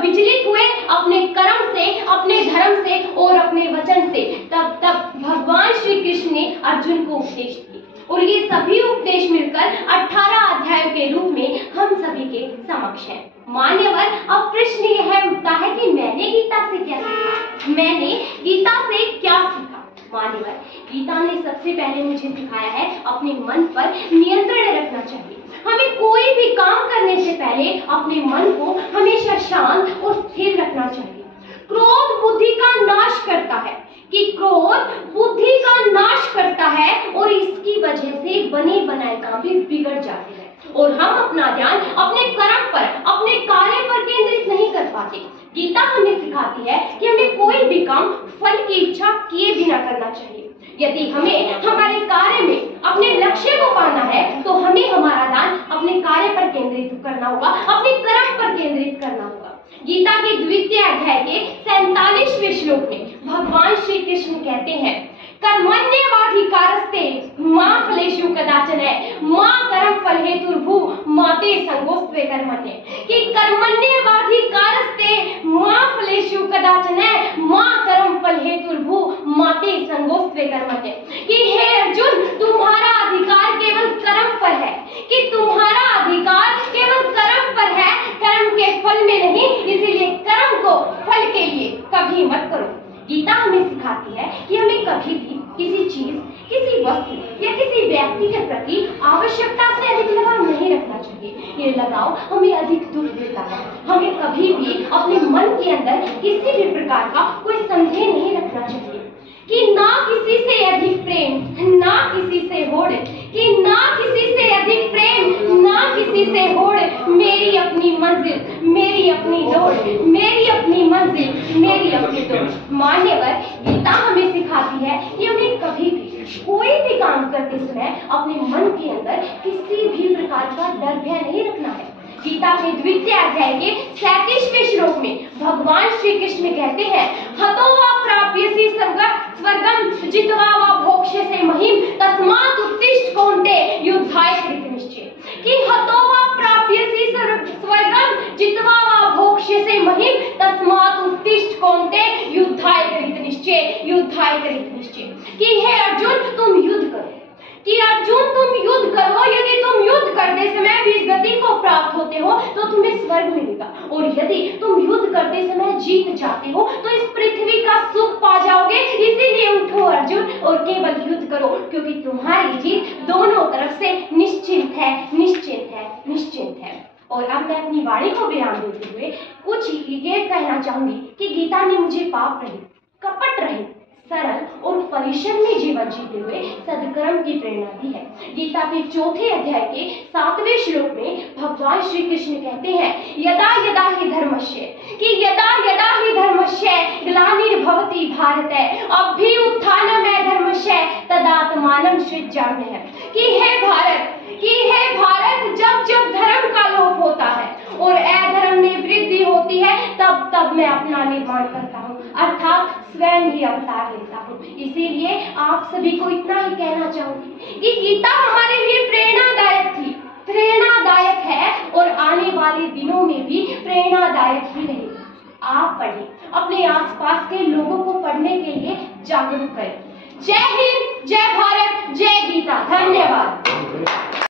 विचलित हुए अपने कर्म से, अपने धर्म से और अपने वचन से, तब भगवान श्री कृष्ण ने अर्जुन को उपदेश दिए और ये सभी उपदेश मिलकर 18 अध्यायों के रूप में हम सभी के समक्ष हैं। मान्यवर, अब प्रश्न यह उठता है कि मैंने गीता से क्या सीखा? मैंने गीता से क्या सीखा? मान्यवर, गीता ने सबसे पहले मुझे सिखाया है अपने मन पर नियंत्रण रखना चाहिए। हमें कोई भी काम करने से पहले अपने मन को हमेशा शांत और स्थिर रखना चाहिए। क्रोध बुद्धि का नाश करता है, कि क्रोध बुद्धि का नाश करता है और इसकी वजह से बने बनाए काम भी बिगड़ जाते हैं और हम अपना ध्यान अपने कर्म पर, अपने कार्य पर केंद्रित नहीं कर पाते। गीता हमें सिखाती है कि हमें कोई भी काम फल की इच्छा किए बिना करना चाहिए। यदि हमें हमारे कार्य में अपने लक्ष्य को पाना है तो हमें हमारा ध्यान अपने कार्य पर केंद्रित करना होगा, अपने कर्म पर केंद्रित करना होगा। गीता के 2वें अध्याय के 47वें श्लोक में भगवान श्री कृष्ण कहते हैं, कर्मण्येवाधिकारस्ते मा फलेषु कदाचन मा कर्म फल हेतुर्भु माते संगोस्त्वे कर्मण्ये, कि कर्मण्येवाधिकारस्ते मा फलेषु कदाचन मा कर्म फल हेतुर्भु माते संगोस्त्वे कर्मण्ये, कि हे अर्जुन, तुम्हारा अधिकार केवल कर्म पर है, कि तुम्हारा अधिकार केवल कर्म पर है, कर्म के फल में नहीं, इसीलिए कर्म को फल के लिए कभी मत करो। गीता हमें सिखाती है कि हमें कभी भी किसी चीज, किसी वस्तु या किसी व्यक्ति के प्रति आवश्यकता से अधिक लगाव नहीं रखना चाहिए। ये लगाव हमें अधिक दुख देता है। हमें कभी भी अपने मन के अंदर किसी भी प्रकार का कोई संदेह नहीं रखना चाहिए कि ना किसी से अधिक प्रेम, ना किसी से होड़, कि ना किसी से अधिक प्रेम, ना किसी से होड़, मेरी अपनी मंजिल, मेरी अपनी दौड़, मेरी अपनी मंजिल, मेरी अपनी दौड़। मान्यवर, गीता हमें सिखाती है कि हमें कभी भी कोई भी काम करते समय अपने मन के अंदर किसी भी प्रकार का डर भय नहीं रखना है। गीता के 2वें अध्याय के 37वें श्लोक में भगवान श्री कृष्ण कहते हैं, हतो वा प्राप्यसि स्वर्गम जित्वा वा भोक्ष्यसे महिम तस्मात् उत्तिष्ठ कौन्तेय युद्धाय कृतनिश्चय, कि हतो वा प्राप्यसि स्वर्गम जित्वा वा भोक्ष्यसे महिम तस्मात् उत्तिष्ठ कौन्तेय युद्धाय कृतनिश्चय, युद्धाय कृतनिश्चय, कि हे अर्जुन, तुम युद्ध करो, कि अर्जुन तुम युद्ध करो। यदि तुम युद्ध करते समय वीरगति को प्राप्त होते हो तो तुम्हें स्वर्ग मिलेगा, और यदि तुम युद्ध करते समय जीत जाते हो तो इस पृथ्वी का सुख पा जाओगे। इसीलिए उठो अर्जुन और केवल युद्ध करो, क्योंकि तुम्हारी जीत दोनों तरफ से निश्चिंत है, निश्चिंत है, निश्चिंत है। और अब मैं अपनी वाणी को विराम देते हुए कुछ ये कहना चाहूंगी कि गीता ने मुझे पाप रहित, कपट रहित, सरल और परिश्रमी जीवन जीते हुए सद्कर्म की प्रेरणा दी है। गीता के 4थे अध्याय के 7वें श्लोक में भगवान श्री कृष्ण कहते हैं, यदा यदा हि धर्मस्य, कि यदा यदा हि धर्मस्य ग्लानिर्भवति भारत अभ्युत्थानम् धर्मस्य तदात्मानं सृजाम्यहम्, कि हे भारत, कि हे भारत, जब जब धर्म का लोप होता है और अधर्म में वृद्धि होती है तब मैं अपना निर्माण करता हूँ, अर्थात स्वयं ही अवतार लेता हूँ। इसीलिए आप सभी को इतना ही कहना चाहूंगी कि गीता हमारे लिए प्रेरणादायक थी, प्रेरणादायक है और आने वाले दिनों में भी प्रेरणादायक ही रहेगी। आप पढ़ें, अपने आसपास के लोगों को पढ़ने के लिए जागरूक करें। जय हिंद, जय भारत, जय गीता। धन्यवाद।